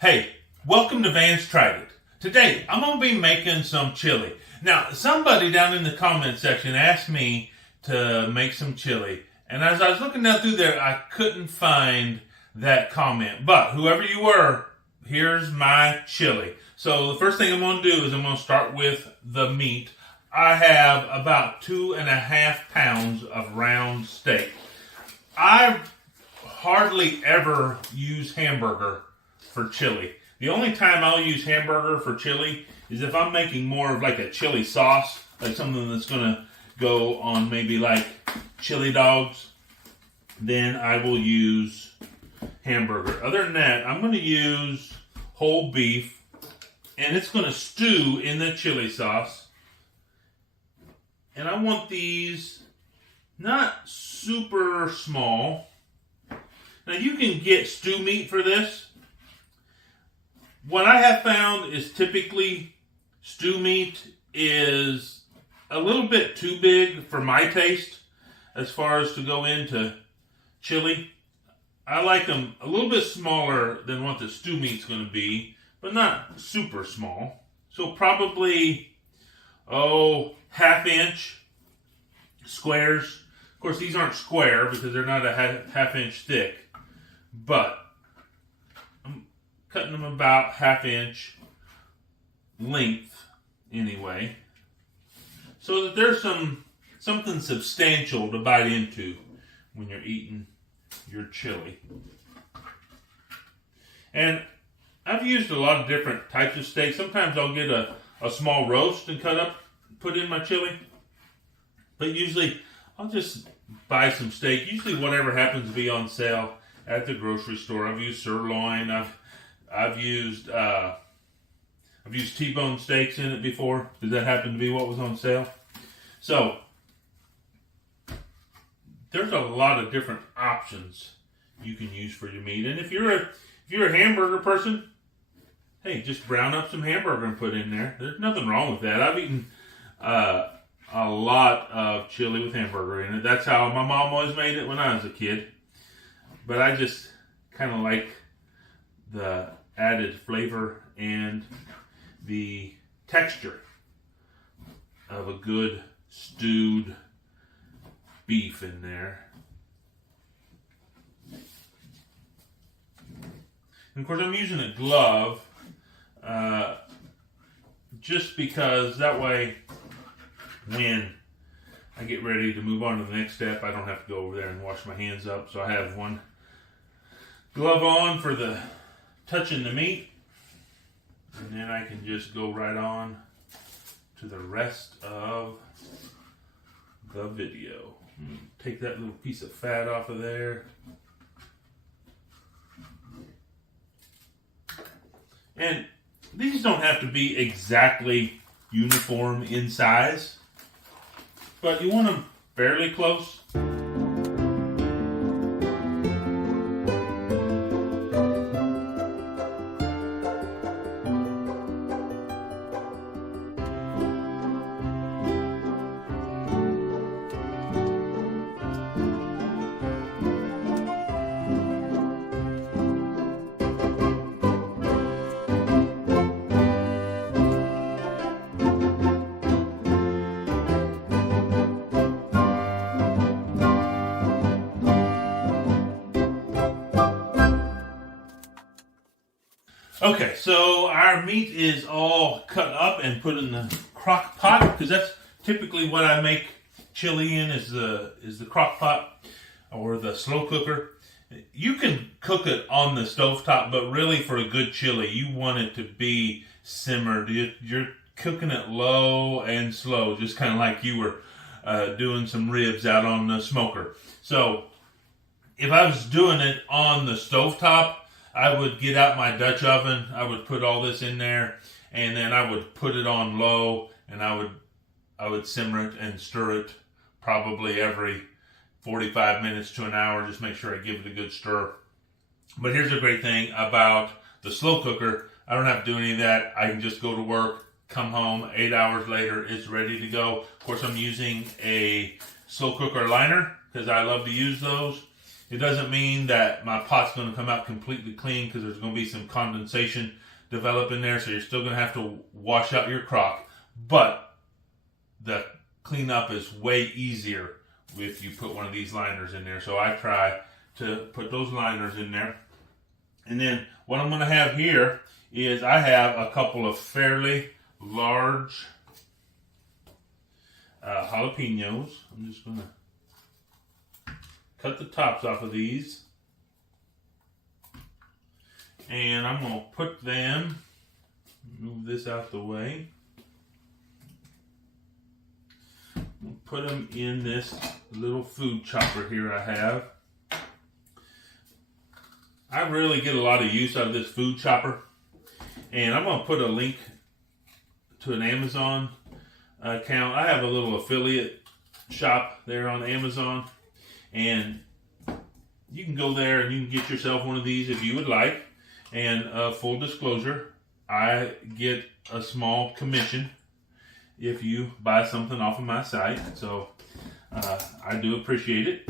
Hey, welcome to Vance Tried It. Today, I'm going to be making some chili. Now, somebody down in the comment section asked me to make some chili. And as I was looking down through there, I couldn't find that comment. But whoever you were, here's my chili. So the first thing I'm going to do is I'm going to start with the meat. I have about 2.5 pounds of round steak. I hardly ever use hamburger for chili. The only time I'll use hamburger for chili is if I'm making more of like a chili sauce, like something that's going to go on maybe like chili dogs, then I will use hamburger. Other than that, I'm going to use whole beef, and it's going to stew in the chili sauce. And I want these not super small. Now you can get stew meat for this. What I have found is typically stew meat is a little bit too big for my taste as far as to go into chili. I like them a little bit smaller than what the stew meat's going to be, but not super small. So probably, 1/2 inch squares. Of course, these aren't square because they're not a half inch thick, but I'm cutting them about 1/2 inch length anyway, so that there's something substantial to bite into when you're eating your chili. And I've used a lot of different types of steak. Sometimes I'll get a small roast and cut up, put in my chili. But usually I'll just buy some steak, usually whatever happens to be on sale at the grocery store. I've used sirloin, I've used T-bone steaks in it before. Did that happen to be what was on sale? So there's a lot of different options you can use for your meat. And if you're a hamburger person, hey, just brown up some hamburger and put in there. There's nothing wrong with that. I've eaten a lot of chili with hamburger in it. That's how my mom always made it when I was a kid. But I just kind of like the added flavor and the texture of a good stewed beef in there. And of course, I'm using a glove just because that way when I get ready to move on to the next step, I don't have to go over there and wash my hands up. So I have one glove on for the touching the meat, and then I can just go right on to the rest of the video. Take that little piece of fat off of there. And these don't have to be exactly uniform in size, but you want them fairly close. Okay, so our meat is all cut up and put in the crock pot, because that's typically what I make chili in is the crock pot or the slow cooker. You can cook it on the stovetop, but really for a good chili, you want it to be simmered. You're cooking it low and slow, just kind of like you were doing some ribs out on the smoker. So if I was doing it on the stovetop, I would get out my Dutch oven, I would put all this in there, and then I would put it on low, and I would simmer it and stir it probably every 45 minutes to an hour. Just make sure I give it a good stir. But here's a great thing about the slow cooker. I don't have to do any of that. I can just go to work, come home, 8 hours later, it's ready to go. Of course, I'm using a slow cooker liner because I love to use those. It doesn't mean that my pot's going to come out completely clean, because there's going to be some condensation develop in there, so you're still going to have to wash out your crock. But the cleanup is way easier if you put one of these liners in there. So I try to put those liners in there. And then what I'm going to have here is I have a couple of fairly large jalapenos. I'm just going to cut the tops off of these. And I'm going to put them, move this out the way. Put them in this little food chopper here I have. I really get a lot of use out of this food chopper. And I'm going to put a link to an Amazon account. I have a little affiliate shop there on Amazon. And you can go there and you can get yourself one of these if you would like. And full disclosure, I get a small commission if you buy something off of my site. So I do appreciate it.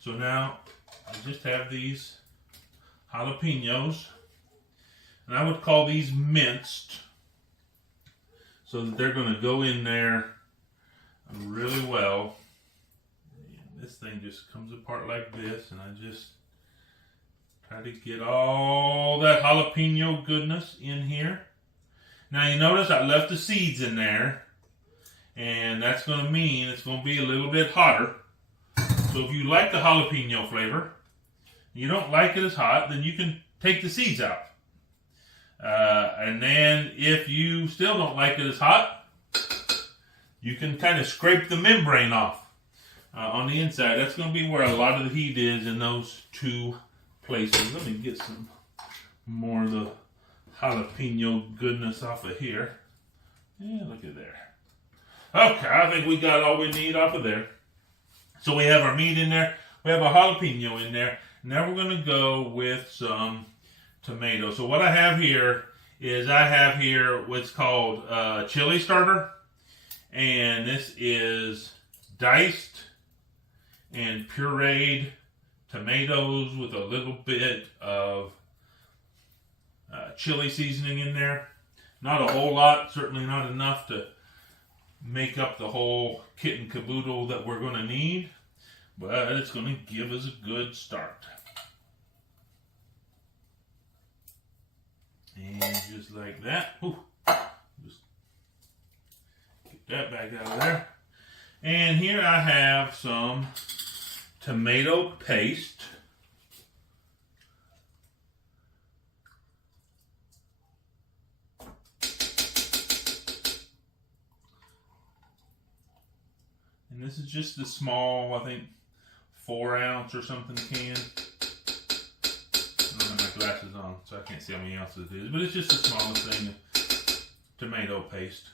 So now I just have these jalapenos, and I would call these minced, so that they're going to go in there really well. And this thing just comes apart like this, and I just try to get all that jalapeno goodness in here. Now you notice I left the seeds in there, and that's going to mean it's going to be a little bit hotter. So if you like the jalapeno flavor, you don't like it as hot, then you can take the seeds out. And then if you still don't like it as hot, you can kind of scrape the membrane off on the inside. That's going to be where a lot of the heat is, in those two places. Let me get some more of the jalapeno goodness off of here. Yeah, look at there. Okay, I think we got all we need off of there. So we have our meat in there. We have a jalapeno in there. Now we're going to go with some tomato. So what I have here is what's called chili starter. And this is diced and pureed tomatoes with a little bit of chili seasoning in there. Not a whole lot, certainly not enough to make up the whole kit and caboodle that we're going to need, but it's going to give us a good start. And just like that, just get that back out of there. And here I have some tomato paste. And this is just the small, I think, 4 ounce or something can. I don't have my glasses on, so I can't see how many ounces it is. But it's just the smallest thing of tomato paste.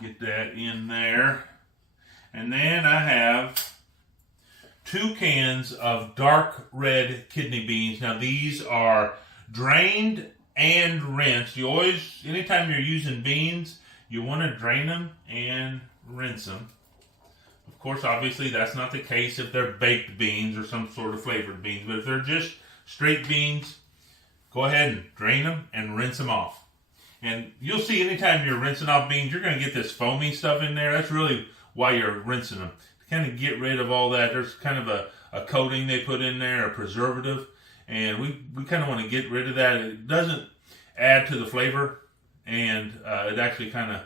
Get that in there. And then I have 2 cans of dark red kidney beans. Now these are drained and rinsed. You always, anytime you're using beans, you want to drain them and rinse them. Of course, obviously, that's not the case if they're baked beans or some sort of flavored beans. But if they're just straight beans, go ahead and drain them and rinse them off. And you'll see anytime you're rinsing off beans, you're going to get this foamy stuff in there. That's really why you're rinsing them. To kind of get rid of all that. There's kind of a coating they put in there, a preservative. And we kind of want to get rid of that. It doesn't add to the flavor. And it actually kind of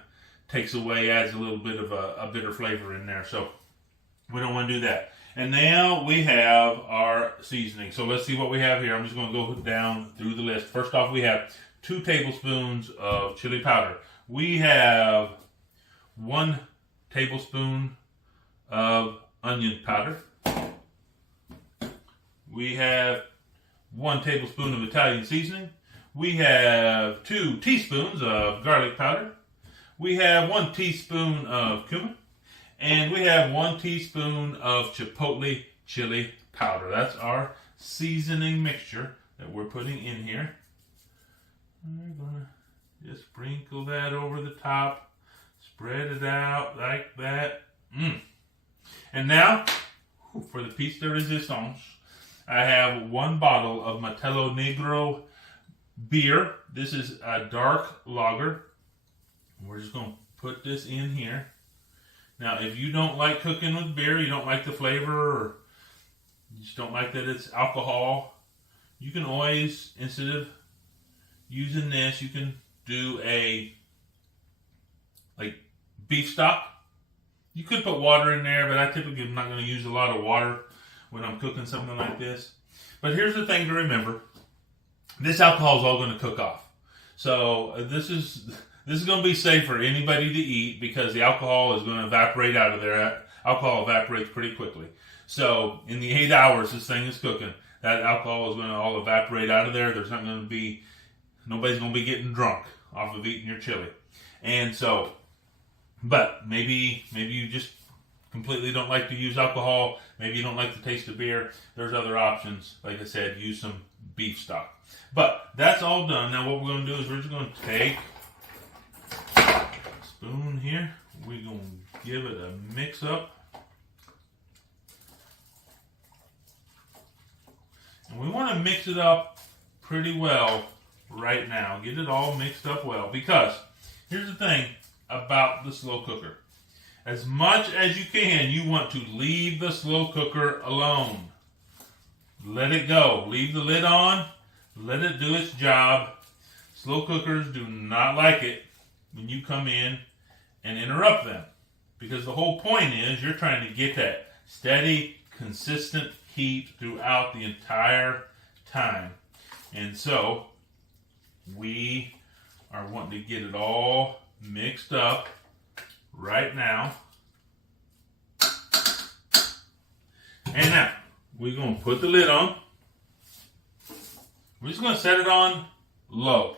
takes away, adds a little bit of a bitter flavor in there. So we don't want to do that. And now we have our seasoning. So let's see what we have here. I'm just going to go down through the list. First off, we have 2 tablespoons of chili powder. We have 1 tablespoon of onion powder. We have 1 tablespoon of Italian seasoning. We have 2 teaspoons of garlic powder. We have 1 teaspoon of cumin. And we have 1 teaspoon of chipotle chili powder. That's our seasoning mixture that we're putting in here. We're going to just sprinkle that over the top. Spread it out like that. And now, for the piece de resistance, I have 1 bottle of Martello Negro beer. This is a dark lager. We're just going to put this in here. Now, if you don't like cooking with beer, you don't like the flavor, or you just don't like that it's alcohol, you can always, instead of using this, you can do a beef stock. You could put water in there, but I typically am not going to use a lot of water when I'm cooking something like this. But here's the thing to remember. This alcohol is all going to cook off. So this is going to be safe for anybody to eat because the alcohol is going to evaporate out of there. Alcohol evaporates pretty quickly. So in the 8 hours this thing is cooking, that alcohol is going to all evaporate out of there. There's not going to be, nobody's going to be getting drunk off of eating your chili. And so, but maybe you just completely don't like to use alcohol. Maybe you don't like the taste of beer. There's other options. Like I said, use some beef stock. But that's all done. Now what we're going to do is we're just going to take a spoon here. We're going to give it a mix up. And we want to mix it up pretty well right now. Get it all mixed up well. Because here's the thing about the slow cooker. As much as you can, you want to leave the slow cooker alone. Let it go. Leave the lid on. Let it do its job. Slow cookers do not like it when you come in and interrupt them. Because the whole point is you're trying to get that steady, consistent heat throughout the entire time. And so we are wanting to get it all mixed up right now. And now we're going to put the lid on. We're just going to set it on low.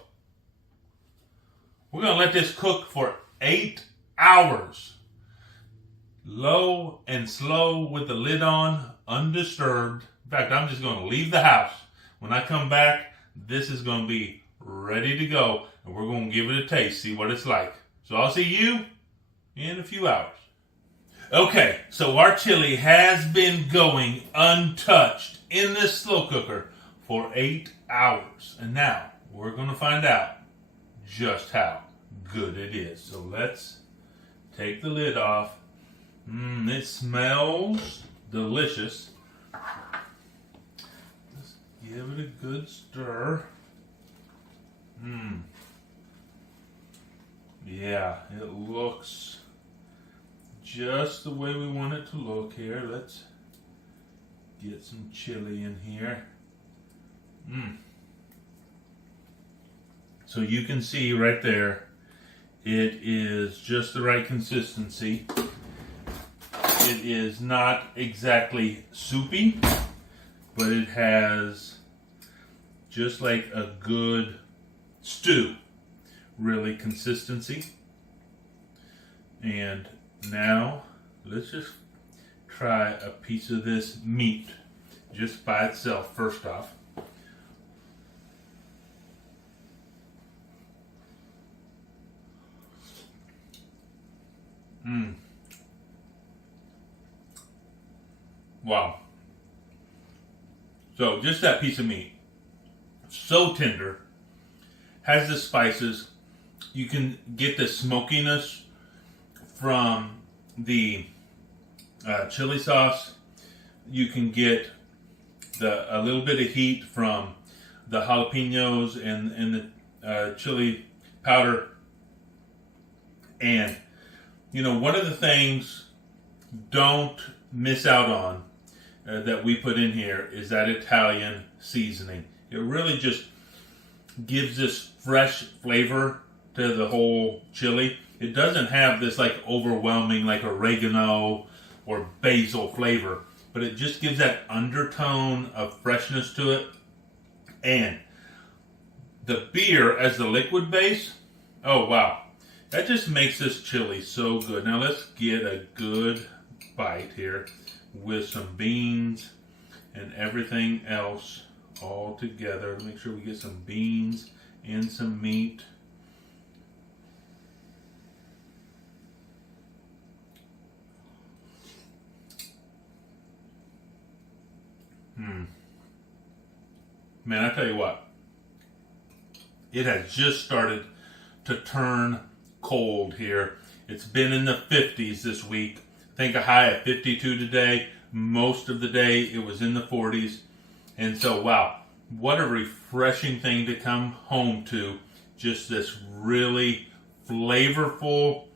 We're going to let this cook for 8 hours. Low and slow with the lid on, undisturbed. In fact, I'm just going to leave the house. When I come back, this is going to be ready to go. And we're going to give it a taste, see what it's like. So I'll see you in a few hours. Okay, so our chili has been going untouched in this slow cooker for 8 hours. And now we're going to find out just how good it is. So let's take the lid off. It smells delicious. Let's give it a good stir. Yeah, it looks just the way we want it to look here. Let's get some chili in here. So you can see right there, it is just the right consistency. It is not exactly soupy, but it has just like a good stew, really consistency. And now let's just try a piece of this meat just by itself first off. Wow. So just that piece of meat, so tender, has the spices. You can get the smokiness from the chili sauce. You can get a little bit of heat from the jalapenos and the chili powder. And, you know, one of the things don't miss out on that we put in here is that Italian seasoning. It really just gives this fresh flavor to the whole chili. It doesn't have this like overwhelming like oregano or basil flavor, but it just gives that undertone of freshness to it. And the beer as the liquid base, oh wow, that just makes this chili so good. Now let's get a good bite here with some beans and everything else all together. Make sure we get some beans and some meat. Man, I tell you what, it has just started to turn cold here. It's been in the 50s this week. I think a high of 52 today. Most of the day it was in the 40s. And so, wow, what a refreshing thing to come home to. Just this really flavorful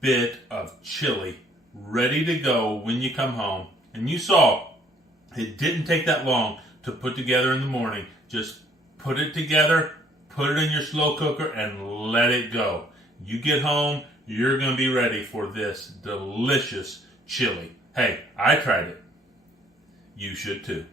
bit of chili ready to go when you come home. And you saw, it didn't take that long to put together in the morning. Just put it together, put it in your slow cooker, and let it go. You get home, you're going to be ready for this delicious chili. Hey, I tried it. You should too.